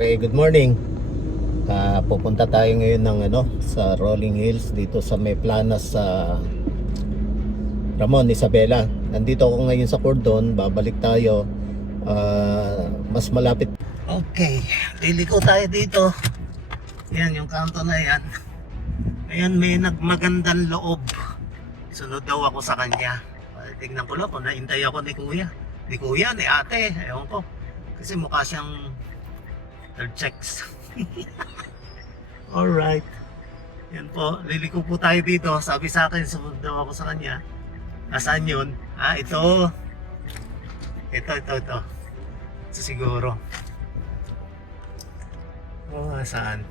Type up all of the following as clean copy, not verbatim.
Okay, good morning. Pupunta tayo ngayon ng sa Rolling Hills dito sa May Planas sa Ramon, Isabela. Nandito ako ngayon sa Cordon, babalik tayo. Mas malapit. Okay, liliko tayo dito. Yan yung kanto na yan. Ayan, may nagmagandang loob. Sunod daw ako sa kanya. Tignan ko lang kung naintay ako ni kuya. Ni kuya, ni ate, ewan ko. Kasi mukha siyang third checks. Alright. Yan po, liliko po tayo dito. Sabi sa akin, sumunod daw ako sa kanya. Nasaan yun? Ito. Ito. So, siguro. Saan?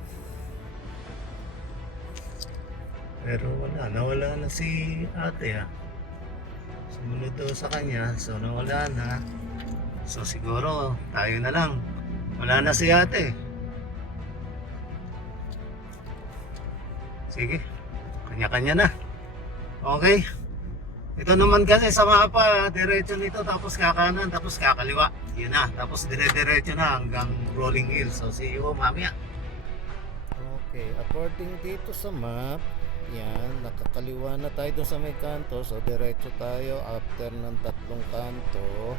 Pero nawala na si ate Sumunod daw sa kanya, so nawala na. So siguro, tayo na lang. Wala na si ate. Sige, kanya-kanya na. Okay. Ito naman kasi sa mapa, diretso nito tapos kakanan, tapos kakaliwa. Yun na, tapos dire-diretso na hanggang Rolling Hills. So see you mamaya. Okay, according dito sa map, yan, nakakaliwa na tayo dun sa may kanto. So diretso tayo after ng tatlong kanto.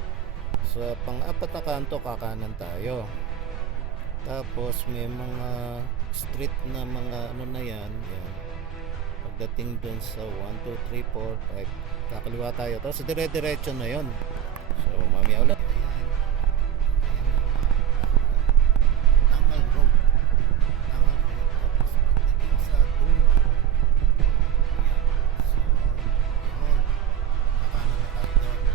Sa pang-apat na kanto, kakanan tayo. Tapos may mga street na mga ano na yan. Pagdating dun sa 1, 2, 3, 4, 5, kakaliwa tayo. Tapos dire-diretso na yon. So mamaya ulit. Tangal Road. Tapos pagdating sa dulo. So, yun. Kakanan na tayo doon.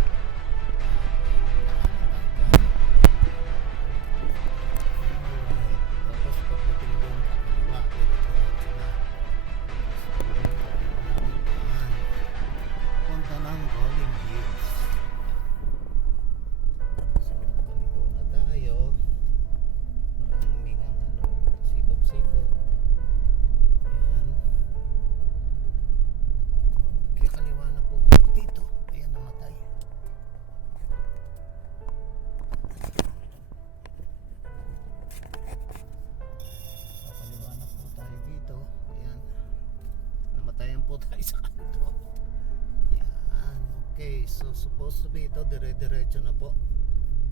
Tapos pagdating doon, kakaliwa. Diretso na. Punta ng Rolling Hills. So, paliko na tayo. Maraming sikop-sikop. Ayan. Okay, kaliwa na po dito. Ayan, namatay. So, kaliwa na po tayo dito. Ayan. Namatayan po tayo sa kanto. Yan, okay. So supposed to be ito, dire-diretso na po.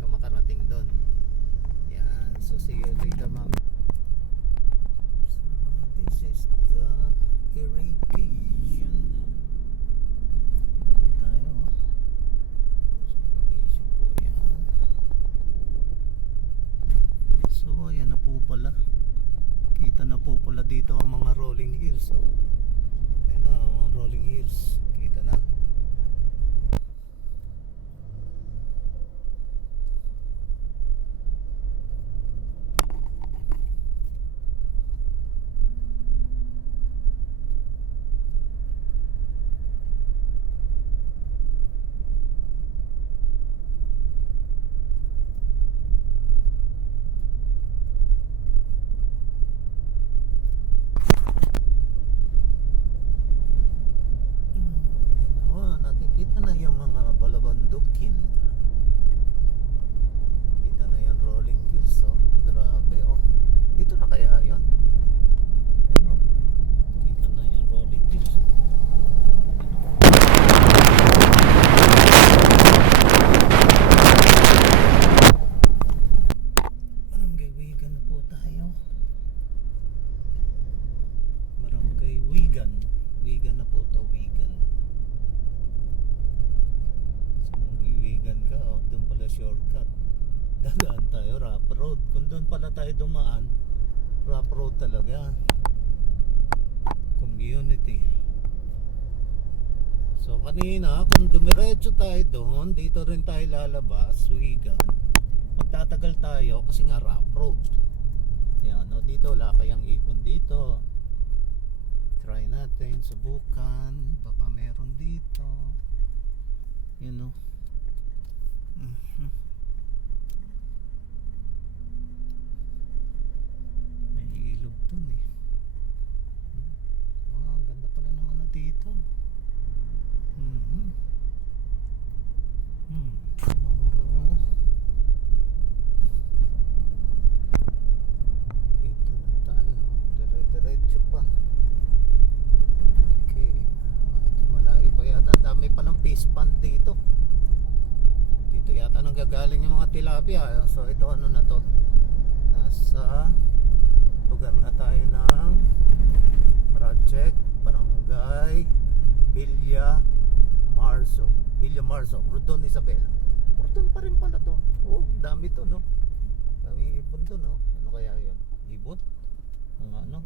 Kamakarating doon. Yan, so see you later, ma'am. So this is the irrigation. Ano po tayo? So irrigation po yan. So ayan na po pala. Kita na po pala dito ang mga rolling hills. So ayan na, ang rolling hills. Kita na. shortcut. Dadaan tayo rough road. Kung doon pala tayo dumaan, rough road talaga. Community. So kanina, kung dumiretso tayo doon, dito rin tayo lalabas, Suigan. Magtatagal tayo kasi nga rough road. Yan, no, dito wala kayang ibon dito. Try natin, subukan. Baka meron dito. Yan, no. May ilog dun eh. Wow, ang ganda pala ng ano dito. Dito na tayo. Dire-diretso pa. Okay. Medyo malayo pa yata. Ang dami pa ng fish pond dito. Dito yata nang gagaling yung mga tilapia. So ito ano na to? Nasa lugar na tayo ng project Barangay Villa Marso, Rodon Isabel. Rodon pa rin pala to. Oh, dami to, no? Daming ibon to, no? Ano kaya yun? Ibon? Ang ano?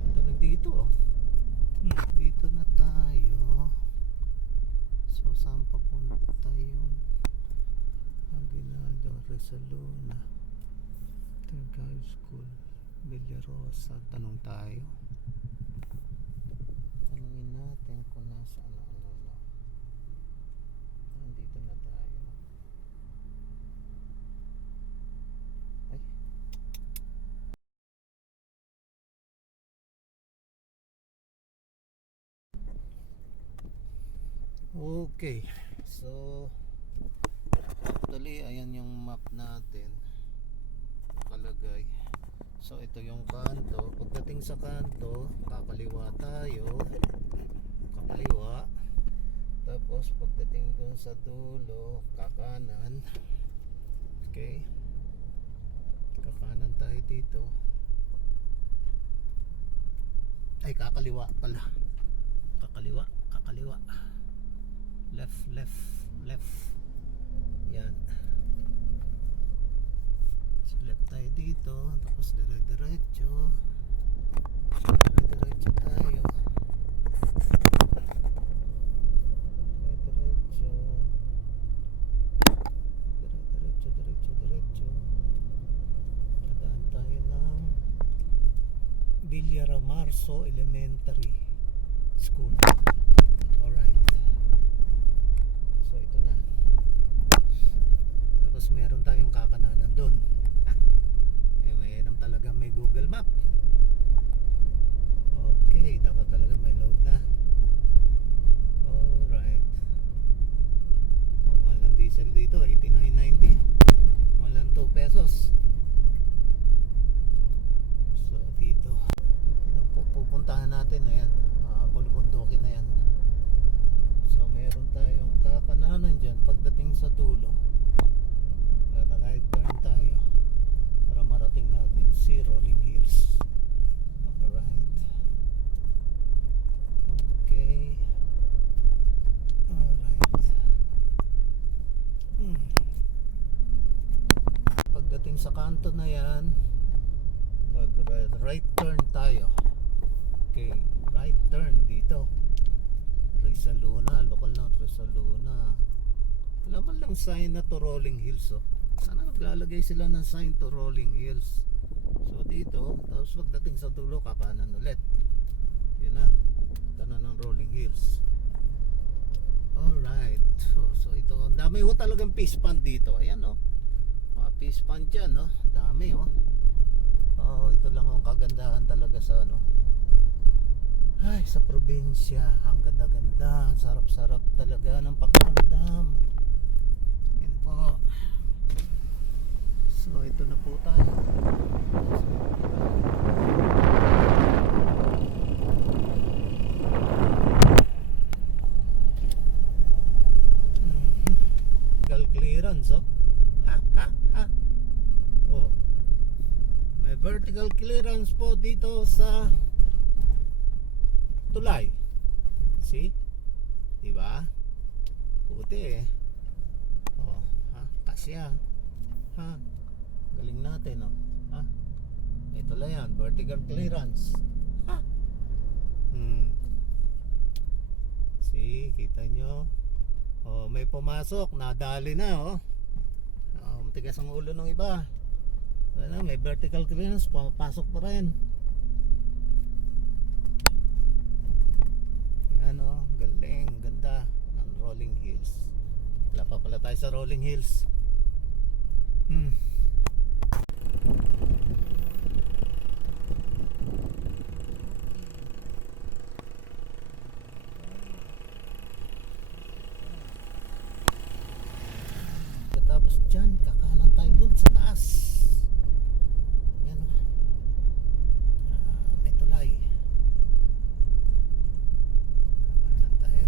Ganda rin dito, oh. Dito na tayo. So, saan papunta yung Aguinaldo, Resaluna, Tergal School, Villarosa. Tanong tayo. Tanungin natin kung nasa ano. Nandito na tayo. Ay. Okay. So actually ayan yung map natin. Nakalagay. So ito yung kanto. Pagdating sa kanto, kakaliwa tayo. Kakaliwa. Tapos pagdating dun sa dulo, kakanan. Okay. Kakanan tayo dito. Ay, kakaliwa pala. Kakaliwa. Left. Yan. Left tayo dito, tapos dire-diretso tayo. Diretso. Dadaan tayo ng Villa Marso Elementary School. Alright. So ito na. Tapos meron tayong kakananan doon. Mainam talaga may Google Map. Okay, dapat talaga may load na. Alright. Mahal ng diesel dito, 89.90. Mahal ng 2 pesos. So dito pupuntahan natin. Ayan, bulubundukin na yan. So meron tayong kakananan dyan. Pagdating sa dulo, right turn tayo para marating natin si Rolling Hills. Alright. Okay. Alright. Pagdating sa kanto na yan, mag right turn tayo. Okay, right turn dito. Resaluna, lokal ng Resaluna. Wala man lang sign na to Rolling Hills, oh. Sana naglalagay sila ng sign to Rolling Hills. So dito, tapos pagdating sa dulo, kakanan ulit. Yun na, kanan ng Rolling Hills. Alright. So ito, ang dami ho talagang fish pond dito. Ayan, oh. Mga fish pond dyan, oh. Ang dami, oh. Oh, ito lang ang kagandahan talaga sa ano. Ay, sa probinsya. Ang ganda-ganda. Sarap-sarap talaga ng pakiramdam. Yan po. So ito na po tayo. Vertical clearance, oh. Oh. May vertical clearance po dito sa tulay. See? Diba? Buti eh. Oh, ha? Kasya. Ha? Galing natin, oh. Ha? Ito lang yan, vertical clearance. Ha? See, kita nyo. Oh, may pumasok, nadali na, oh. Oh, matigas ang ulo ng iba. Wala, may vertical clearance, papasok pa rin. Yan, oh, galing, ganda ng rolling hills. Wala pa pala tayo sa rolling hills. Tapos dyan, kakanan tayo dun sa taas. Yan, oh. May tulay. Kakanan tayo.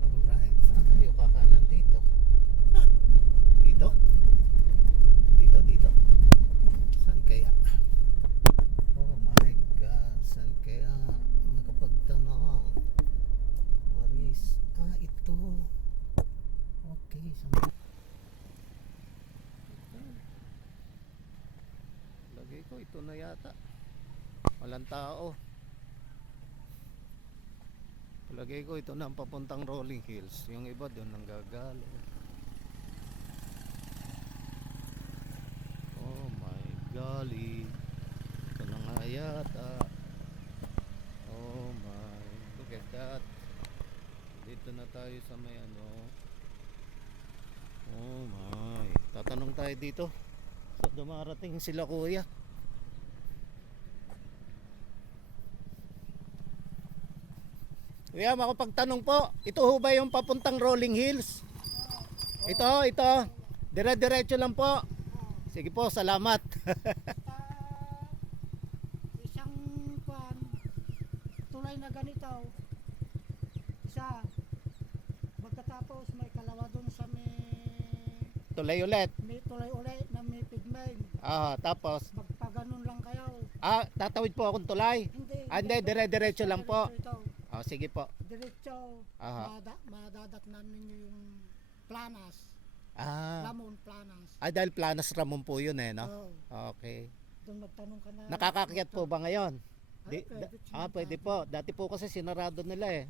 Alright, saan tayo kakanan dito? Dito? Dito? Saan kaya? Oh my God, saan kaya makapagtanong? Maris, ito. Okay, lagay ko ito na yata. Walang tao. Lagay ko ito na ang papuntang rolling hills. Yung iba doon nang gagaling. Oh my golly. Ito na nga yata. Oh my, look at that. Dito na tayo sa may ano. Oh my, tatanong tayo dito. So dumarating sila kuya. Kuya, makapagtanong po, ito ho ba yung papuntang rolling hills? Ito. Dire-diretso lang po. Sige po, salamat. Isang tulay na ganito. Isa. Pagkatapos may kalawa doon sa Tulay ulit. may tulay ulit na may pigmeng. Tapos Magpaganon lang kayo. tatawid po akong tulay. Hindi, dire-diretso lang po. Sige po. Diretso. Aha. Madadatnan ninyo yung Planas. Ramon Planas. Dahil Planas Ramon po yun eh, no? Oo. Okay. Doon magtanong ka na. Nakakakyat po ba ngayon? Pwede Pwede po. Dati po kasi sinarado nila eh.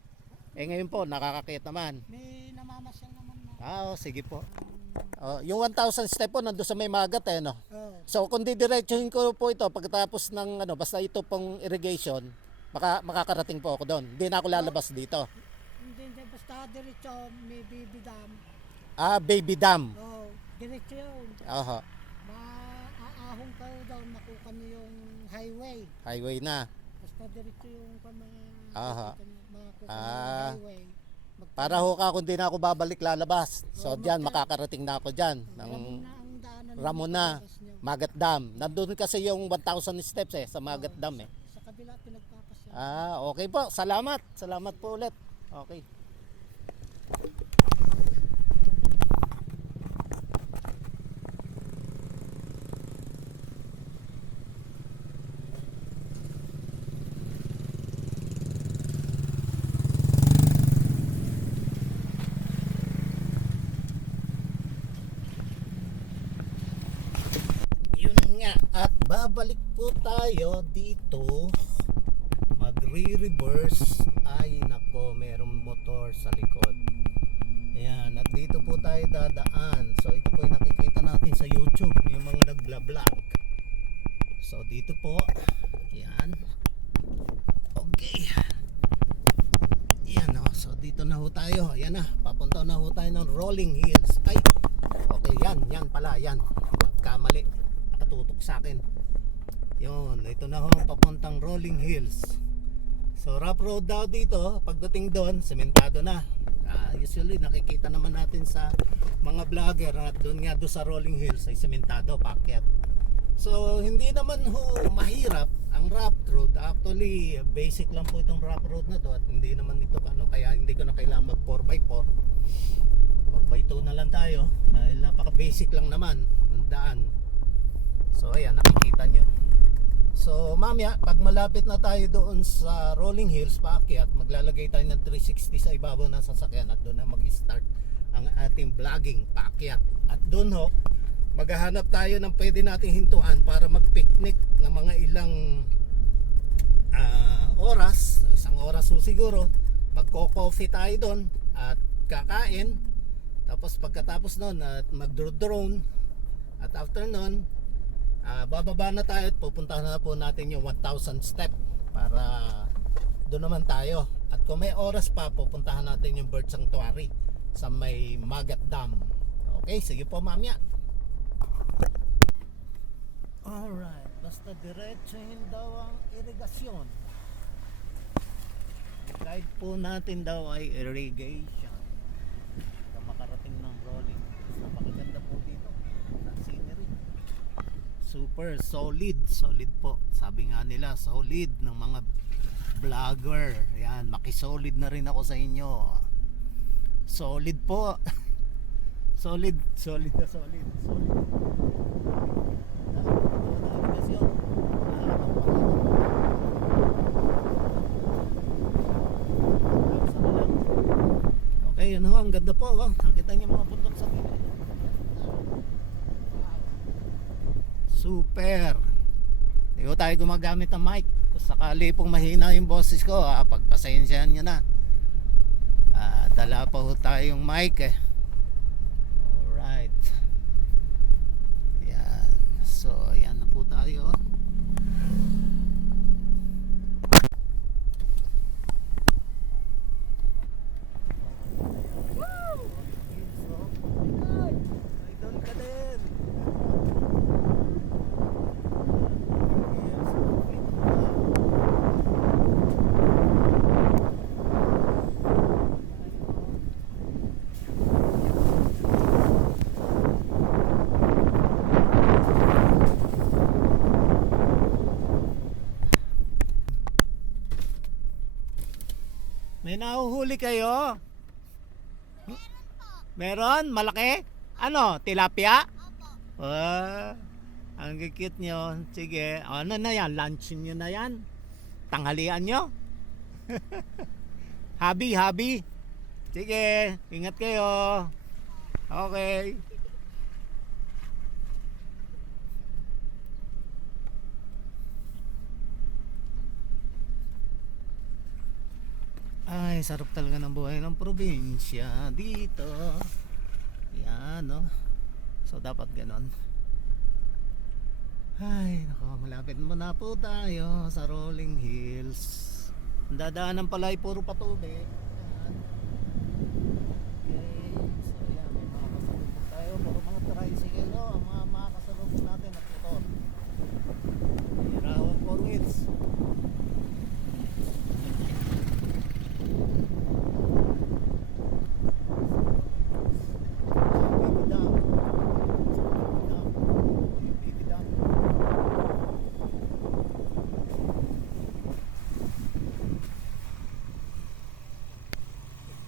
Ngayon po, nakakakyat naman. May namamasyal naman na. Sige po. Yung 1,000 step po, nandun sa may magat eh, no? Oo. So, kung didiretsuhin ko po ito, pagkatapos ng basta ito pong irrigation, makakarating po ako doon. Hindi na ako lalabas dito. Hindi. Basta diretso may baby dam. Baby dam. Oo. Diretso yun. Aha. Maaahong kayo daw, makuha niyo yung highway. Highway na. Basta diretso yung Aha. makuha Ah. yung highway. Para ho ka kung di na ako babalik lalabas. So Oo, diyan makakarating na ako diyan ng Ramon na, Magat Dam. Nandun kasi yung 1,000 steps sa Magat Dam eh. Sa kabila pinagpapasya. Okay po. Salamat. Salamat po ulit. Okay. At babalik po tayo dito. Magre-reverse. Ay nako, merong motor sa likod. Ayan, at dito po tayo dadaan. So ito po yung nakikita natin sa YouTube, yung mga nagla-vlog. So dito po. Ayan. Okay. Ayan, so dito na ho tayo. Ayan na, papunta na ho tayo ng rolling hills. Ay, okay, yan pala, yan. Kamali, nakatutok sa akin. Yun, ito na ho, papuntang rolling hills. So rough road daw dito. Pagdating doon, sementado na. Usually nakikita naman natin sa mga vlogger at doon nga doon sa rolling hills ay sementado, paakyat. So hindi naman ho mahirap ang rough road. Actually basic lang po itong rough road na to, at hindi naman ito kaya hindi ko na kailangan mag 4x4. 4x2 na lang tayo dahil napaka basic lang naman ng daan. So ayan, nakikita nyo. So mamaya, pag malapit na tayo doon sa Rolling Hills paakyat, maglalagay tayo ng 360 sa ibabaw ng sasakyan at doon na mag-start ang ating vlogging paakyat. At doon ho, maghahanap tayo ng pwede nating hintuan para mag-picnic ng mga ilang oras, isang oras ho siguro. Magko-coffee tayo doon at kakain. Tapos pagkatapos noon at mag-drone. At after noon, bababa na tayo at pupuntahan na po natin yung 1,000 step para doon naman tayo. At kung may oras pa, pupuntahan natin yung Bird Sanctuary sa may Magat Dam. Okay, sige po mamaya. Alright, basta diretsuhin daw ang irigasyon. Ang guide po natin daw ay irrigation. Para makarating ng rolling. Napakaganda po dito ng scenery. Super solid, solid po. Sabi nga nila, solid ng mga vlogger. Yan, makisolid na rin ako sa inyo. Solid po. Solid, solid na solid. Solid. Okay, yun ho, ang ganda po. Oh. Nakita niyo mga bundok sa gilid. Super. Hindi ko tayo gumagamit ng mic. Kung sakali pong mahina yung boses ko, pagpasensyahan nyo na. Dala pa ho tayong mic eh. Alright. Yan. So, yan na po tayo. Idol ka din. May nahuhuli kayo? Meron? Malaki? Ano? Tilapia? Opo. Ang cute nyo. Sige. Ano na yan? Lunch nyo na yan? Tanghalian nyo? Habi. Sige. Ingat kayo. Okay. Ay, sarap talaga ng buhay ng probinsya dito. Yan, no? So, dapat ganon. Ay, nako, malapit mo na po tayo sa Rolling Hills. Ang dadaanan pala ay puro patubig. Yan. Okay, so yan, may mga kasalubong tayo. Puro mga tricycle, no? Ang mga kasalubong natin at motor. Irawan 4 wheels.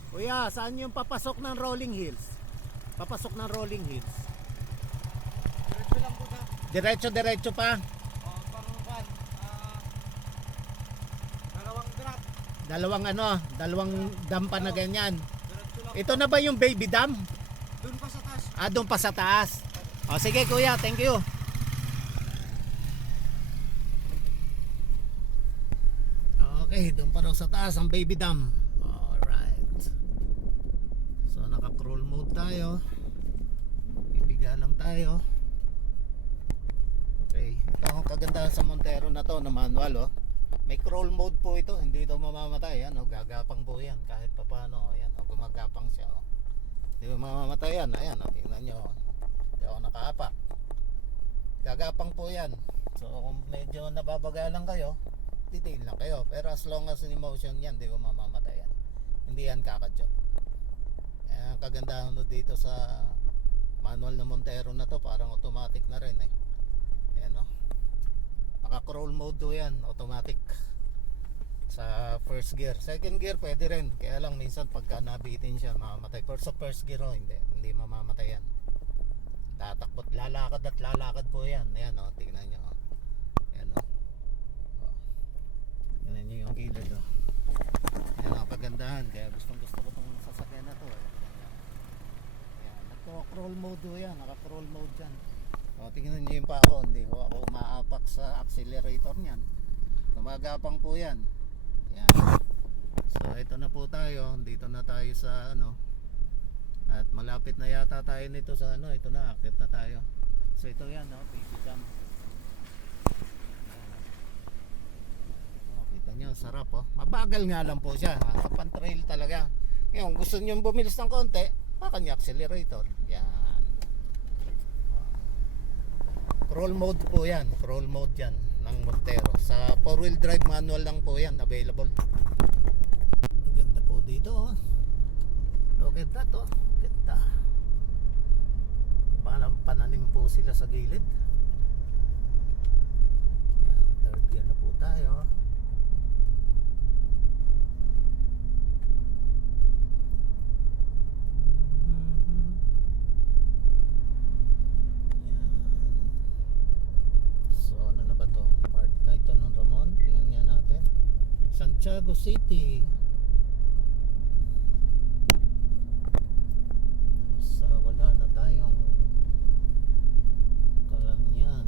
Kuya, saan yung papasok ng Rolling Hills? Papasok ng Rolling Hills. Diretso lang po na. Diretso pa. Pangungkan. Dalawang drop. Dalawang dam pa na ganyan. Diretso lang. Ito na ba yung baby dam? Doon pa sa taas. Doon pa sa taas. O sige kuya, thank you. Okay, doon pa raw sa taas ang baby dam. Alright. So naka-crawl mode tayo. Ibiga lang tayo. Okay, ito ang kagandahan sa Montero na to na manual, oh. May crawl mode po ito, hindi ito mamamatay. Yan, oh, gagapang po yan kahit pa paano. Ayan, oh, gumagapang siya, oh. Hindi mamamatay yan. Ayan, oh, tingnan nyo, oh. Hindi ako nakaapak. Gagapang po yan. So kung medyo nababagalan kayo, titigil lang kayo. Pero as long as in motion yan, hindi ko mamamatay yan. Hindi yan kakadyot. Kaya ang kagandahan mo dito sa manual na Montero na to, parang automatic na rin eh. Ayan, oh. Naka-crawl mode to yan, automatic. Sa first gear. Second gear pwede rin. Kaya lang minsan pagka nabitin siya, mamamatay. Pero sa first gear, oh, hindi mamamatay yan. Tatakbot, lalakad at lalakad po yan. Ayan, oh, tingnan nyo, oh. Ayan, oh. Tingnan nyo yung gilid oh. Yan ang kagandahan, kaya gustong gusto ko itong sasakyan na to eh. Yan, nagko-crawl mode do yan, naka-crawl mode dyan. O, tingnan nyo yung pa ako, hindi ko ako umaapak sa accelerator niyan. Gumagapang po yan. Yan. So ito na po tayo, dito na tayo sa ano. At malapit na yata tayo nito sa ano, ito na, akit na tayo. So ito yan, no, baby cam. Oh, kita nyo, sarap oh. Mabagal nga lang po siya, ha? Sa pan-trail talaga. Ngayon, gusto nyo bumilis ng konti, baka nyo accelerator. Yan. Crawl mode po yan, crawl mode yan ng Montero. Sa 4-wheel drive manual lang po yan, available. Ang ganda po dito oh. Look at that oh, ganda. Pananim po sila sa gilid. Yan, third gear na po tayo. Santiago City. Sa wala na tayong Kalangyan.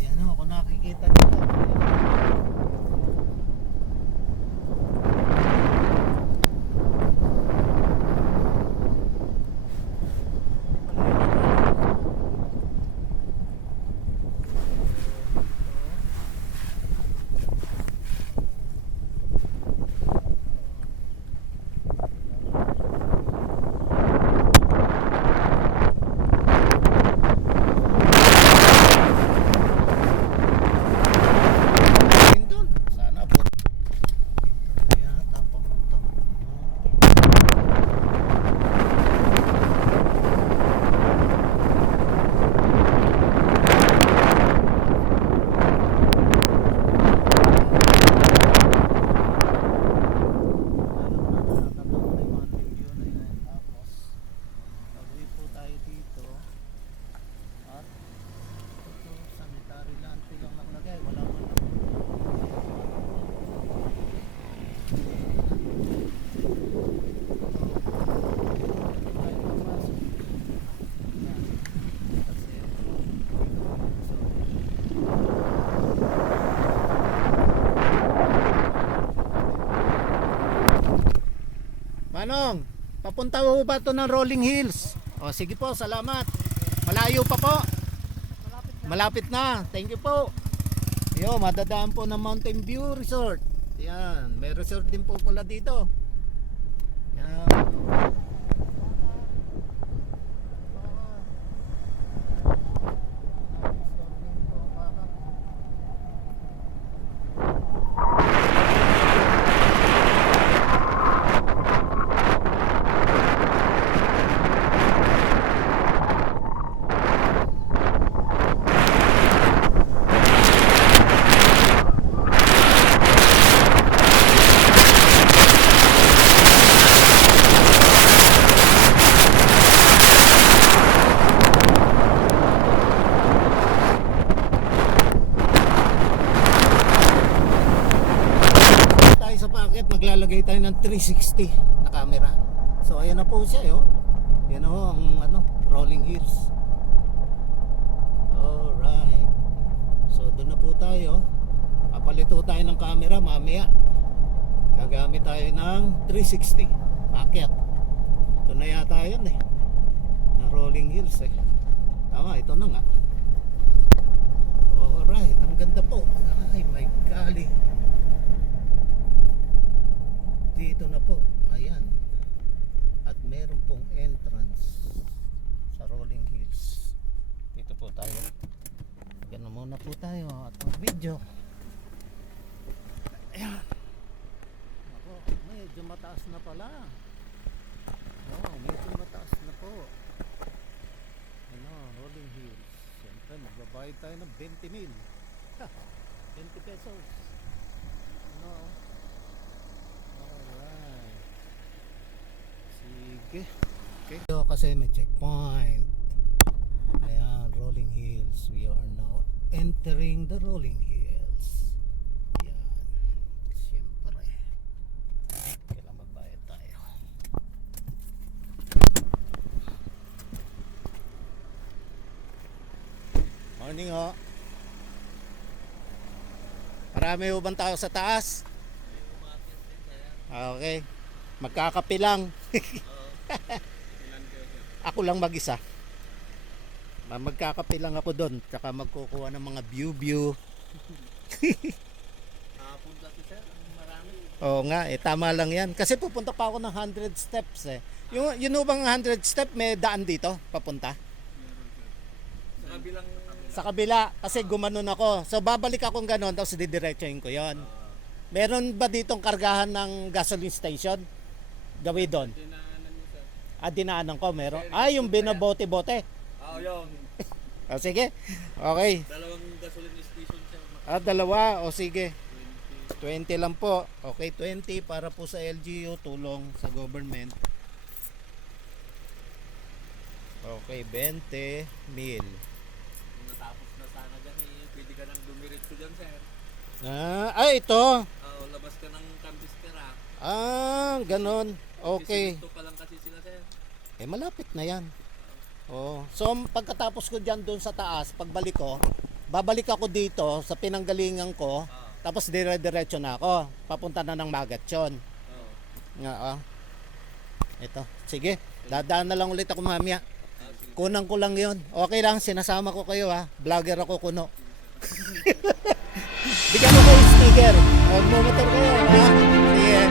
Yan o, kung nakikita dito. Manong, papunta po ba ito ng Rolling Hills? O sige po, salamat. Malayo pa po. Malapit na. Thank you po. Yo, madadaan po ng Mountain View Resort. Yan, may resort din po pala dito. Yan. Maglalagay tayo ng 360 na camera. So ayan na po siya yo. Yan ho ang ano, Rolling Hills. Alright. So doon na po tayo. Papalito tayo ng camera mamaya. Gagamit tayo ng 360. Akyat. Ito na yata yun eh. Na Rolling Hills eh. Tama, ito na nga. Alright, ang ganda po. Ay my golly. Dito na po, ayan. At meron pong entrance sa Rolling Hills. Dito po tayo. Ganun muna po tayo at mag-video. Ayan. Ako, medyo mataas na pala. Oh, medyo mataas na po. Ano, Rolling Hills. Siyempre, magbabayad tayo ng 20 mil. 20 pesos. Ano, alright. Okay. Okay. So, kasi may checkpoint. Ayan, Rolling Hills. We are now entering the Rolling Hills. Ayan. Siyempre. Kailangan magbayad tayo. Morning ho. Marami ho bang tao sa taas? Okay. Magkakape lang. Ako lang mag-isa. Magkakape lang ako doon. Tsaka magkukuha ng mga view. Punta si sir, marami. Oo nga, tama lang yan. Kasi pupunta pa ako ng 100 steps eh. Yung bang 100 step may daan dito papunta? Sa kabilang Sa kabila, kasi gumanon ako. So babalik akong ganon, tapos didiretsuhin ko yon. Meron ba ditong kargahan ng gasoline station? Gawin doon. dinaanan niyo sir. Dinaanan ko, meron. Yung binabote-bote. Yun. Sige. Okay. Dalawang gasoline station sir. Dalawa. O sige. 20 lang po. Okay, 20 para po sa LGU, tulong sa government. Okay, 20 mil. Kung natapos na sana dyan pwede ka nang dumiretso dyan sir. Ito. Labas ka ng Campisterra. Ganon. Okay. Ito pa lang kasi sila sir. Malapit na yan. Oh. So, pagkatapos ko dyan doon sa taas, pagbalik ko, babalik ako dito sa pinanggalingan ko, tapos dire-diretso na ako. Papunta na ng Magatyon. Nga, Ito. Sige. Dadaan na lang ulit ako mamaya. Kunang ko lang yun. Okay lang, sinasama ko kayo ha. Vlogger ako kuno. Bigyan mo ko yung sticker. Magmumotor kayo ha. Sige.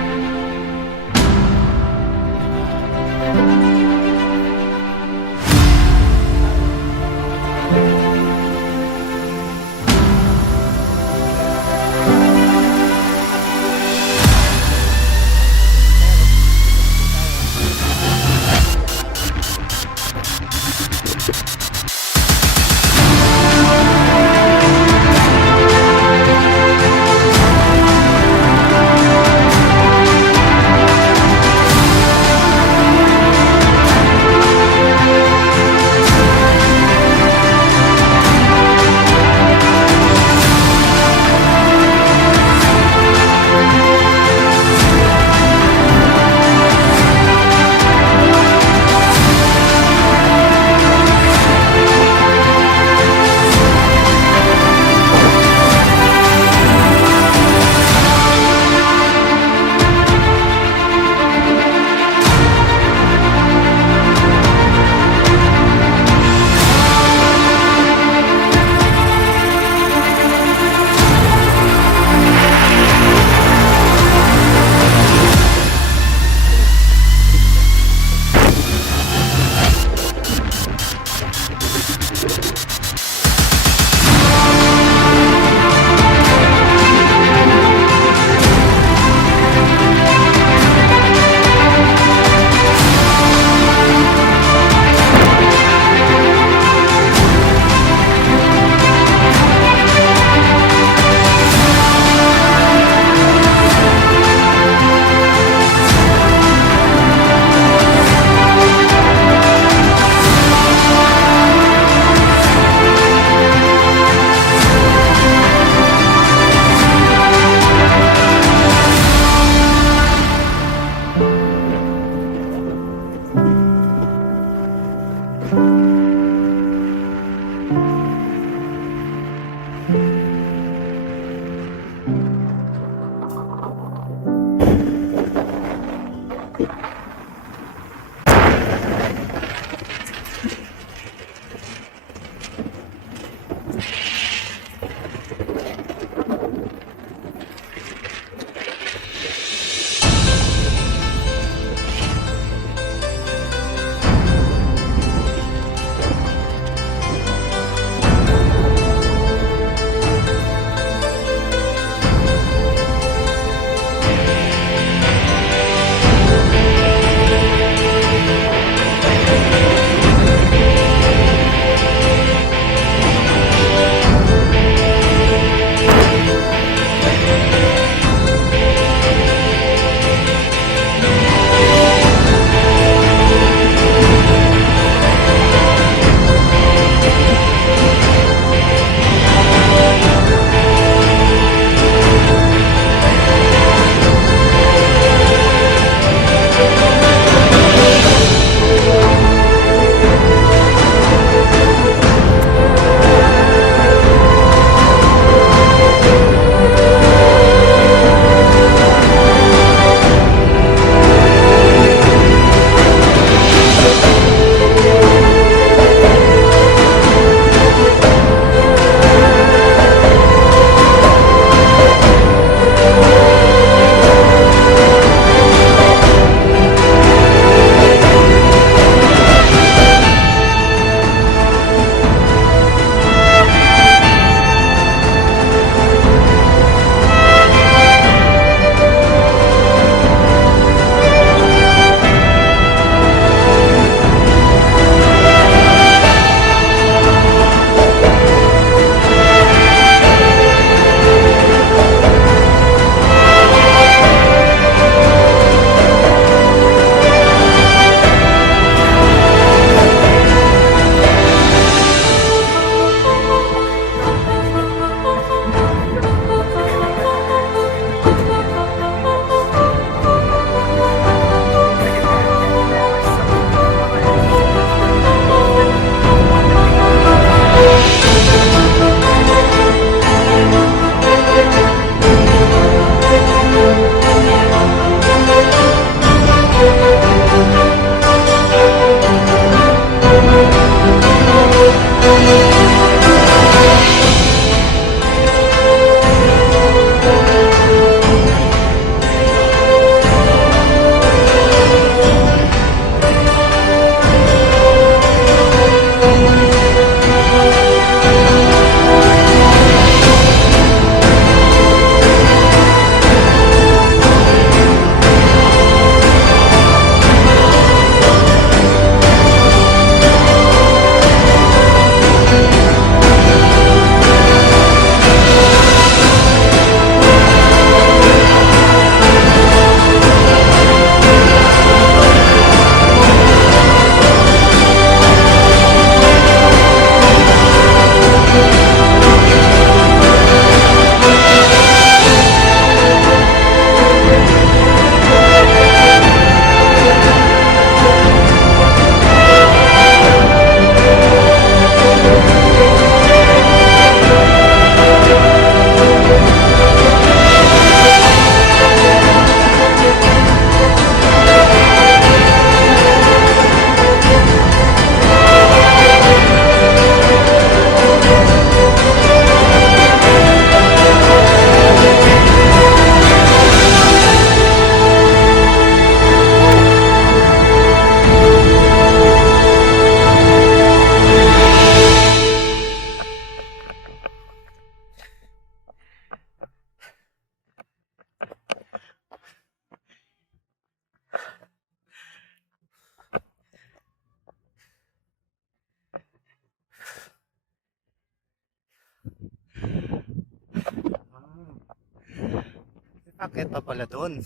Akit pa pala doon.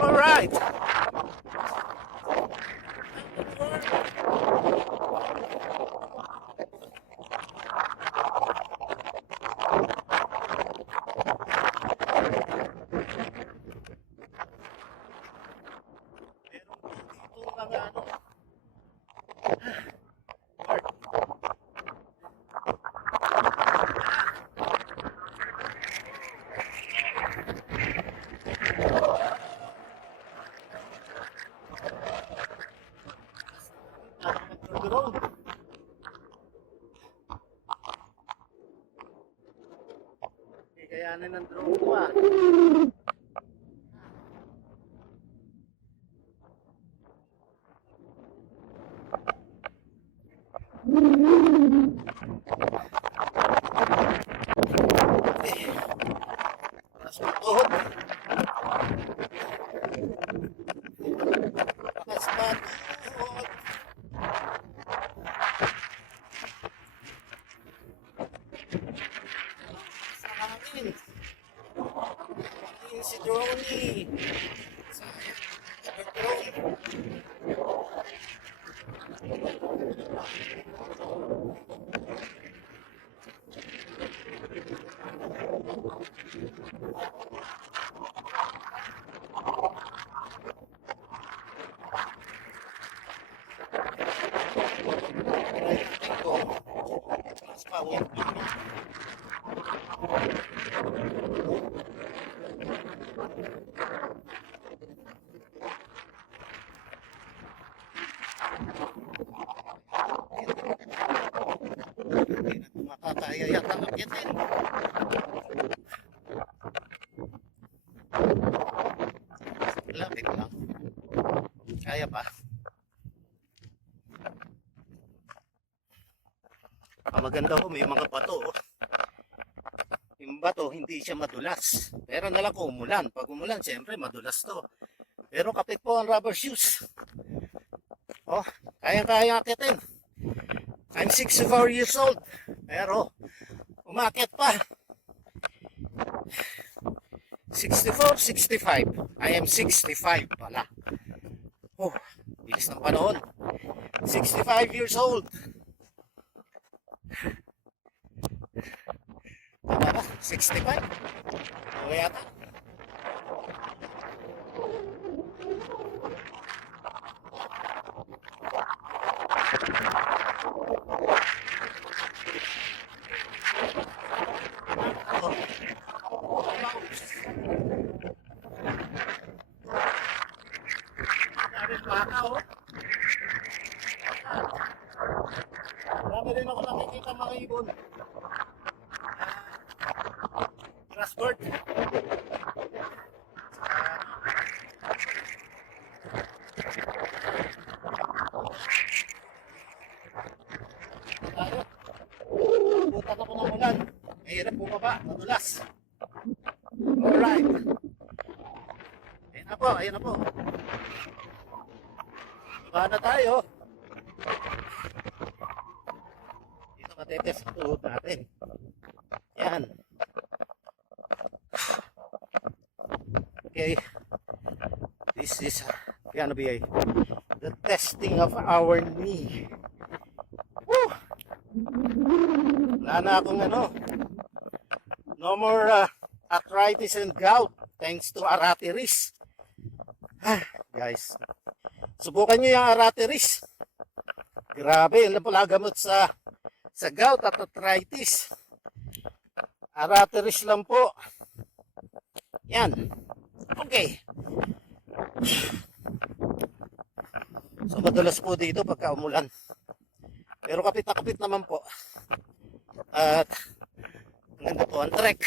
Alright! Kayanin ng drone ko ah. Paras mo tuhod. Paras pa tuhod. Sa hangin. Hangin si Droney. Drone. Makakaya yata makyatin. Lapit lang. Kaya pa. Ang maganda ho, may mga bato. Yung bato, hindi siya madulas. Pero nalang kung umulan. Pag umulan, siyempre madulas to. Pero kapit po ang rubber shoes. Oh, kaya-kaya akitin. I'm 64 years old. Pero, umakyat pa. 64, 65. I am 65 pala. Oh, bilis ng panahon. 65 years old. Tama ba? 65? O yata? Marami rin ako nakikita mga ibon. Grassbird. Tayo. Butan ako ng ulan. Mahirap bumaba. Madulas. Alright. Ayan na po. Ayan na po. Baba na tayo. Dito matetes ang tuhod natin. Yan. Okay. This is gonna be the testing of our knee. Woo! Wala na akong ano. No more arthritis and gout thanks to Aratiris. Guys, subukan nyo yung Aratiris. Grabe, yun lang pala gamot sa gout at arthritis. Aratiris lang po. Yan. Okay. So madalas po dito pagka umulan. Pero kapit na kapit naman po. At ganda po ang trek.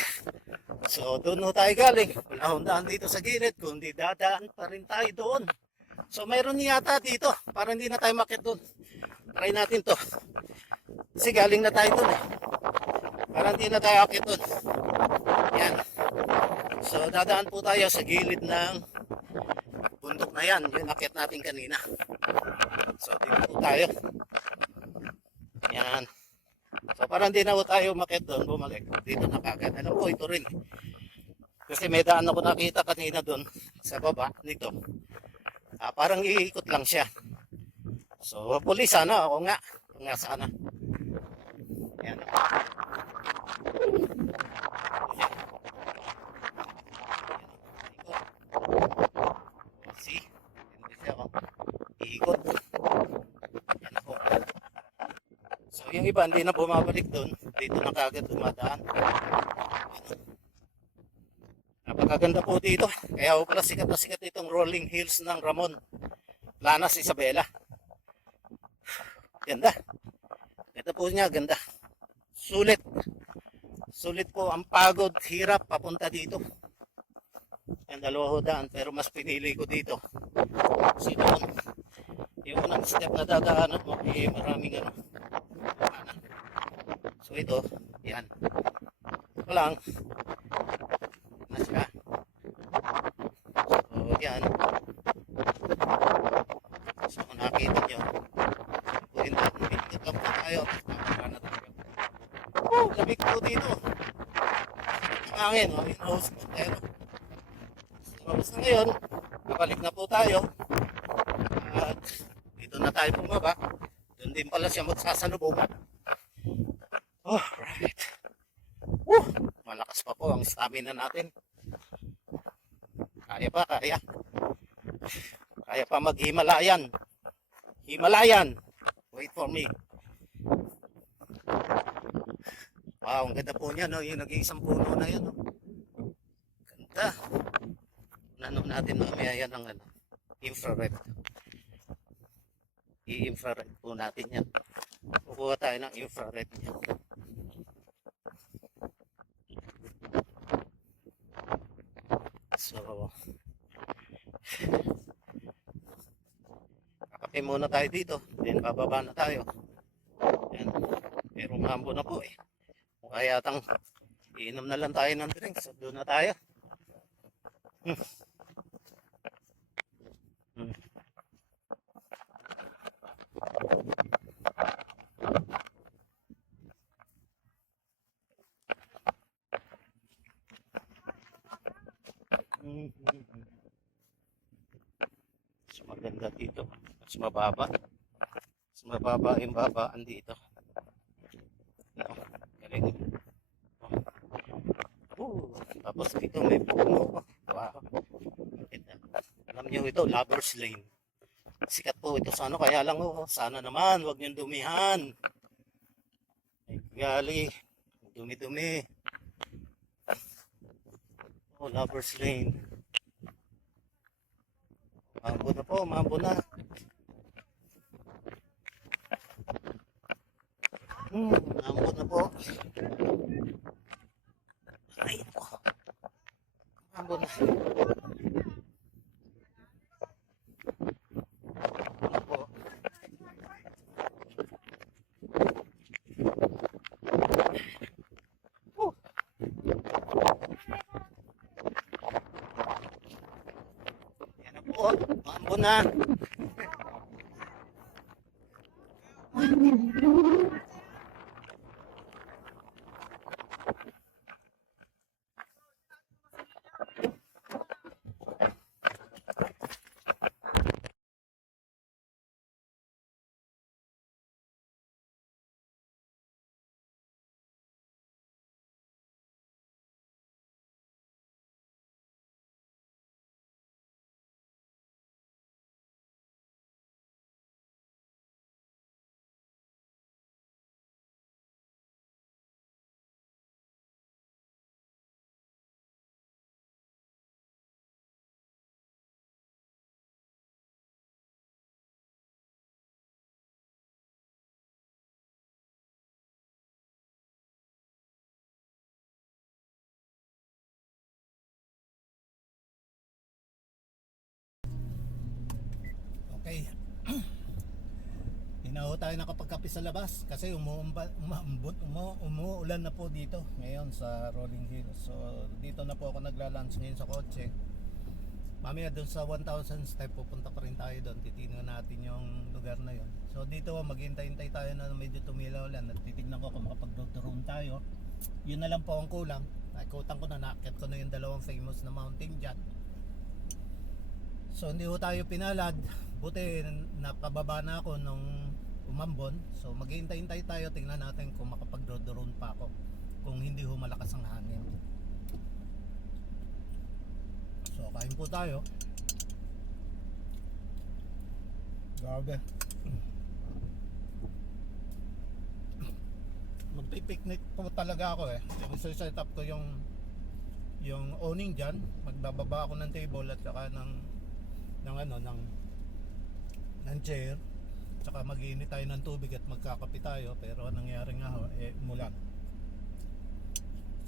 So doon ho tayo galing. Wala akong daan dito sa gilid. Kundi dadaan pa rin tayo doon. So mayroon yata dito. Para hindi na tayo makit doon. Try natin to. Kasi galing na tayo doon. Para hindi na tayo akit doon. Yan. So dadaan po tayo sa gilid ng bundok na yan, yung akit natin kanina. So dito po tayo. Yan. So para hindi na po tayo umakyat doon, bumalik. Dito na kagad. Alam ko, ito rin. Kasi may daan ako nakita kanina doon sa baba nito. Parang iikot lang siya. So hopefully sana, o nga. O nga sana. Yan. See? Hindi siya ako. Iikot. Yan ako. So yung iba hindi na bumabalik doon. Dito na kagad dumadaan. Napakaganda po dito. Kaya po pala sikat na sikat itong rolling hills ng Ramon. Lanas Isabela. Ganda. Ito po niya, ganda. Sulit. Sulit po ang pagod, hirap papunta dito. Ang dalawa ho daan, pero mas pinili ko dito. Kasi doon, yung unang step na dadaanan mo, maraming ano. So ito, yan. Ito lang. Na siya. So yan. So kung nakita nyo, kung hindi lang po tayo, makakana na tayo. Oh, lamig po dito. Ang hangin, in-host po tayo. So basta ngayon, babalik na po tayo. At dito na tayo bumaba. Doon din pala siya magsasalubungan. Oh, right. Malakas pa po ang stamina natin. Kaya pa, kaya. Kaya pa mag-Himalayan. Himalayan. Wait for me. Wow, ang ganda po niya, no? Yung nag-iisang puno na yan, no? Ganda. Nano natin mamaya yan ang ano, infrared. I-infrared po natin yan. Kukuha tayo ng infrared niya. So, kakape muna tayo dito. Then bababa na tayo. Yan. Pero mambo na po eh. Kaya tang iinom na lang tayo ng drinks. So, doon na tayo. So, maganda dito. Mas mababa. Mas mababa yung babaan dito. No, galing. Tapos dito may puno. Wow. Alam niyo ito, Lover's Lane. Sikat po ito sa ano, kaya lang sana naman, wag niyong dumihan. Ay, gali. Dumi-dumi. Oh, Lover's Lane. Mambo na po, mambo na. Mambo na po. Ay, ito. Mambo na. Mambo. Yan na po. Mambo na. Okay. Hindi na ho tayo nakapagkape sa labas kasi umuulan na po dito ngayon sa Rolling Hills. So dito na po ako nagla-lunch ngayon sa kotse. Mamaya doon sa 1,000 step pupunta pa rin tayo doon. Titingnan natin yung lugar na yon. So dito maghintay-hintay tayo na medyo tumilaw ulan at titignan ko kung makapag-drone tayo. Yun na lang po ang kulang. Naikutan ko na, naakyat ko na yung dalawang famous na mountain dyan. So hindi ho tayo pinalad. Buti napababa na ako nung umambon. So maghintay-hintay tayo, tingnan natin kung makapag-drone pa ako. Kung hindi ho malakas ang hangin. So kain po tayo. Grabe. Magpipiknik po talaga ako eh. Set up ko yung awning dyan. Magbababa ako ng table at saka ng chair. Saka mag-iinit tayo ng tubig at magkakape tayo. Pero anong nangyari nga ho, umulan.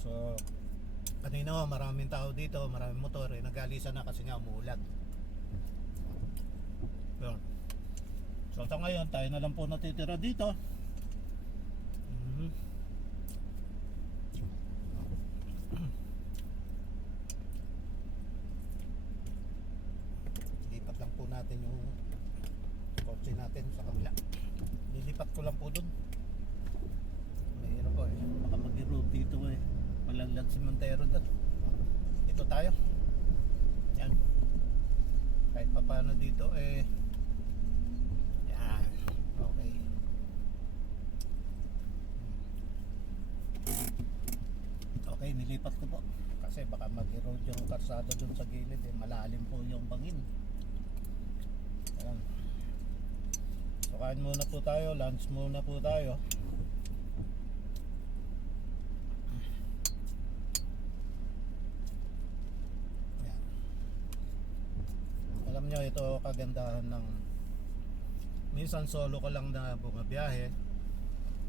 So kanina ho, maraming tao dito, maraming motor, nag-alisa na kasi nga umuulan. Yun. So sa ngayon, tayo na lang po natitira dito. Lipat lang po natin yung kotse natin sa kabila. Lilipat ko lang po dun. Mahirap po eh, baka mag-road dito eh. Malaglag si Montero doon. Ito tayo. Yan. Kahit pa paano dito eh. Yan. Okay. Okay, nilipat ko po. Kasi baka mag-erode yung karsada doon sa gilid eh. Malalim po yung bangin. Yan. So kain muna po tayo. Lunch muna po tayo. Alam nyo, ito kagandahan ng minsan solo ka lang na bumabiyahe.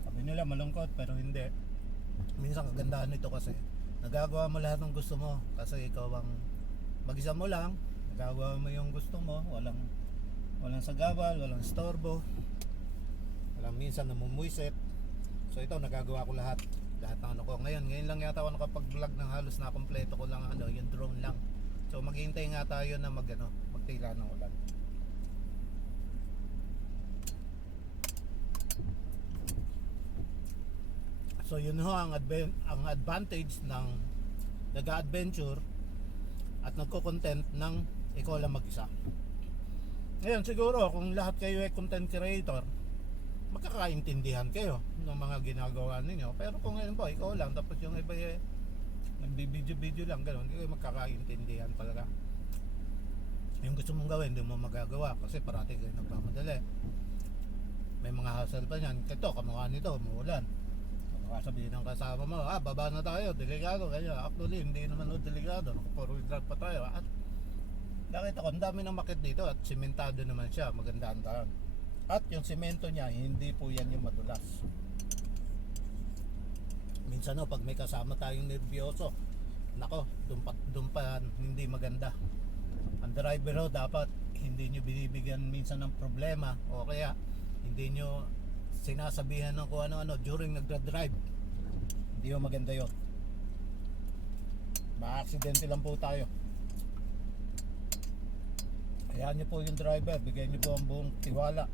Sabi nila malungkot pero hindi. Minsan kagandahan nito kasi nagagawa mo lahat ng gusto mo kasi ikaw ang mag-isa mo lang, nagagawa mo yung gusto mo, walang sagabal, walang storbo, walang minsan namumuisit. So ito nagagawa ko lahat ng ano ko. Ngayon lang yata ako nakapag-vlog ng halos na kompleto ko lang yung drone lang. So maghihintay nga tayo na magtila ng ulan. So yun ho ang advantage ng nag-adventure at nagko-content ng ikaw lang mag-isa. Ngayon siguro kung lahat kayo ay content creator, magkakaintindihan kayo ng mga ginagawa ninyo. Pero kung ngayon po ikaw lang tapos yung iba ay nagbibideo lang gano'n, hindi kayo magkakaintindihan talaga. Yung gusto mong gawin, hindi mo magagawa kasi parati kayo nagmamadali. May mga hassle pa niyan. Ito, kamukha nito, umuulan. Baka sabihin ng kasama mo, baba na tayo, delikado. Kaya actually, hindi naman delikado. Naka-4-wheel drive pa tayo. At nakita ko, ang dami ng makit dito at simentado naman siya, maganda ang daan. At yung simento niya, hindi po yan yung madulas. Minsan pag may kasama tayong nervyoso, nako, doon pa hindi maganda. Ang driver dapat hindi nyo binibigyan minsan ng problema o kaya hindi nyo sinasabihan ng kung ano-ano during nagdra-drive. Hindi mo maganda yun. Ma-aksidente lang po tayo. Hayaan nyo po yung driver, bigyan nyo po ang buong tiwala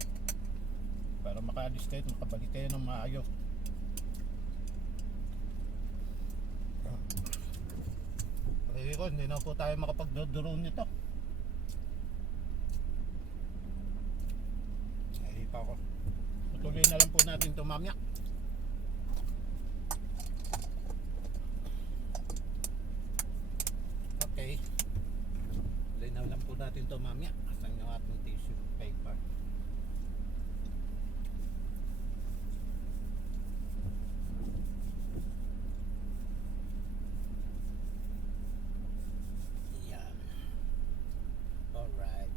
para makaalis kayo, makabalik kayo ng maayos. Pagkiki ko, hindi na po tayo makapag-drone nito. Ay pa ako. Tutuloy na lang po natin ito mamaya. Okay. Tuloy na lang po natin ito mamaya. Asan yung ating tissue paper? Alright.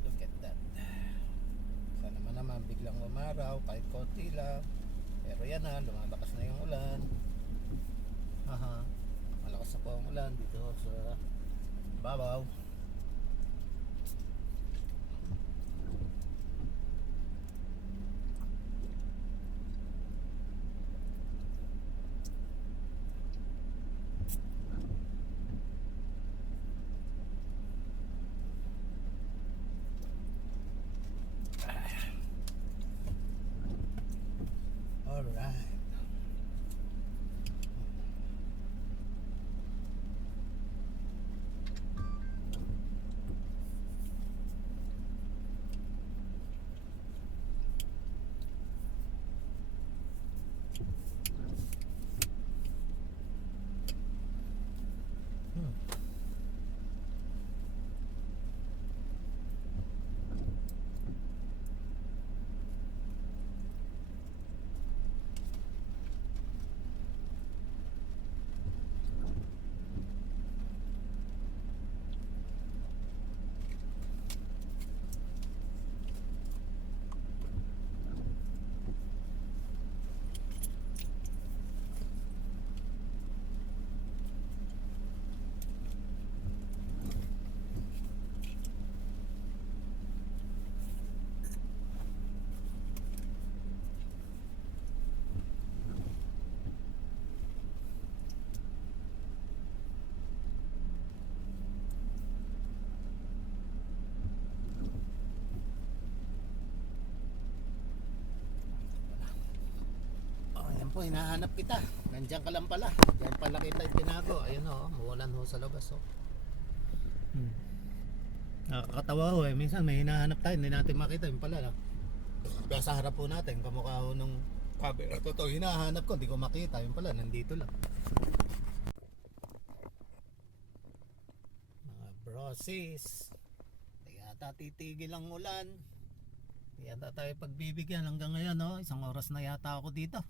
Look at that. Sana naman biglang umaraw kahit konti lang. Pero yan na, lumalakas na yung ulan. Haha. Malakas na po ang ulan dito sa babaw. Ako, hinahanap kita. Nandiyan ka lang pala. Diyan pala kita tinago. Ayun o, umuulan ho sa labas o. Nakakatawa ho eh. Minsan may hinahanap tayo, hindi natin makita. Yung pala, no? Kaya sa harap po natin, kamukha ho nung camera. Totoo, hinahanap ko, hindi ko makita. Yung pala, nandito lang. Mga brosis. Hindi yata titigil ang ulan. Hindi yata tayo pagbibigyan hanggang ngayon, no? Isang oras na yata ako dito.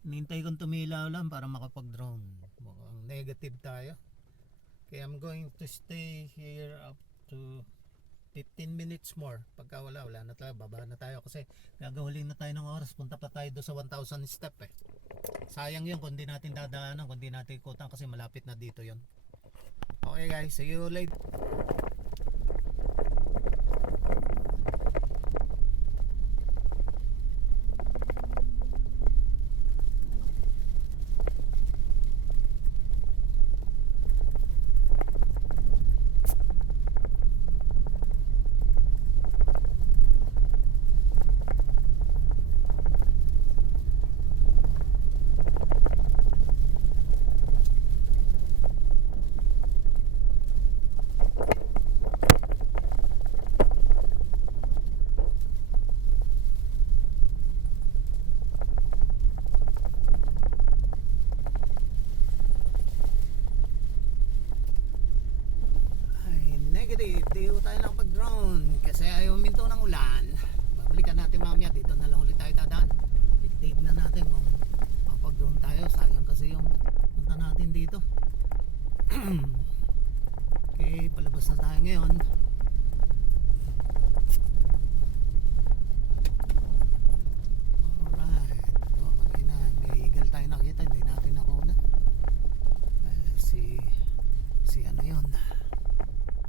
Nintay kong tumilaw lang para makapag-drone. Mukhang negative tayo. Kaya I'm going to stay here up to 15 minutes more. Pagka wala na tayo, baba na tayo kasi gagawin na tayo ng oras. Punta pa tayo doon sa 1,000 step eh. Sayang yun kung di natin dadaanan, kung di natin ikutan kasi malapit na dito yun. Okay guys, see you later. Negative, di tayo nakapag-drone kasi ayaw minto ng ulan. Babalikan natin mamaya, dito na lang ulit tayo dadaan. Tignan natin kung makapag-drone tayo. Sayang kasi yung punta natin dito. Okay, palabas na tayo ngayon. Alright, ito kanina may eagle tayo nakita, hindi natin nakunan. Si ano yun.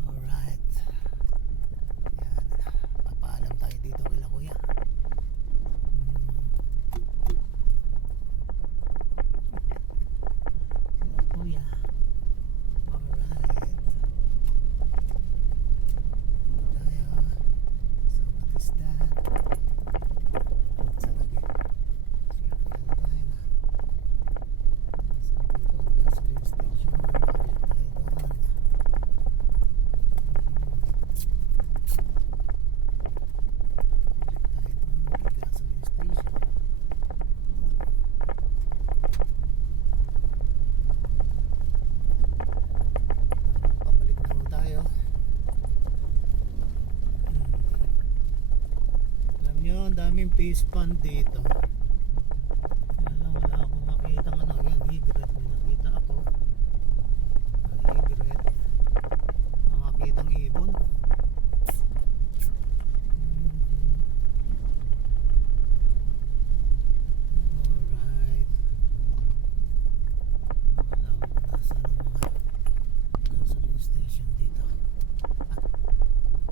Alright. Yan. Papaalam tayo dito kila kuya. Sila kuya. Alright. Dito tayo. So what is that? Sa lagi. Siya kaya tayo na. So dito ang gasoline station. Balik tayo doon. Pabalik na ho tayo. Alam nyo, ang daming fish pond dito. Kaya lang wala akong makita ano. Yan, higret. May nakita ako. Higret. Makakitang ibon. Alright. Alam mo nasaan ang mga gasoline station dito.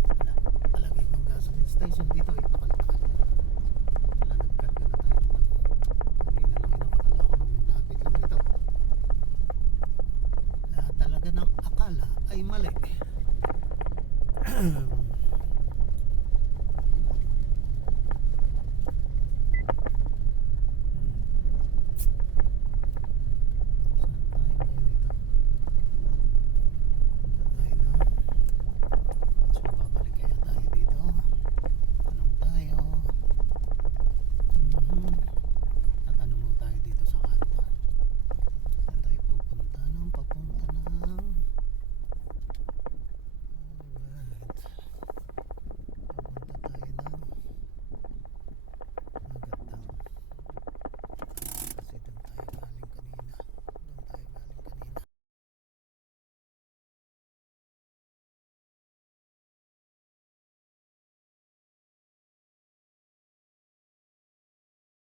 Wala. Palagay kong gasoline station dito. Ipakal-pakal. Wala, nagkarga na tayo naman. Hindi na lang inapakala ko nung lapit lang ito. Lahat talaga ng akala ay mali.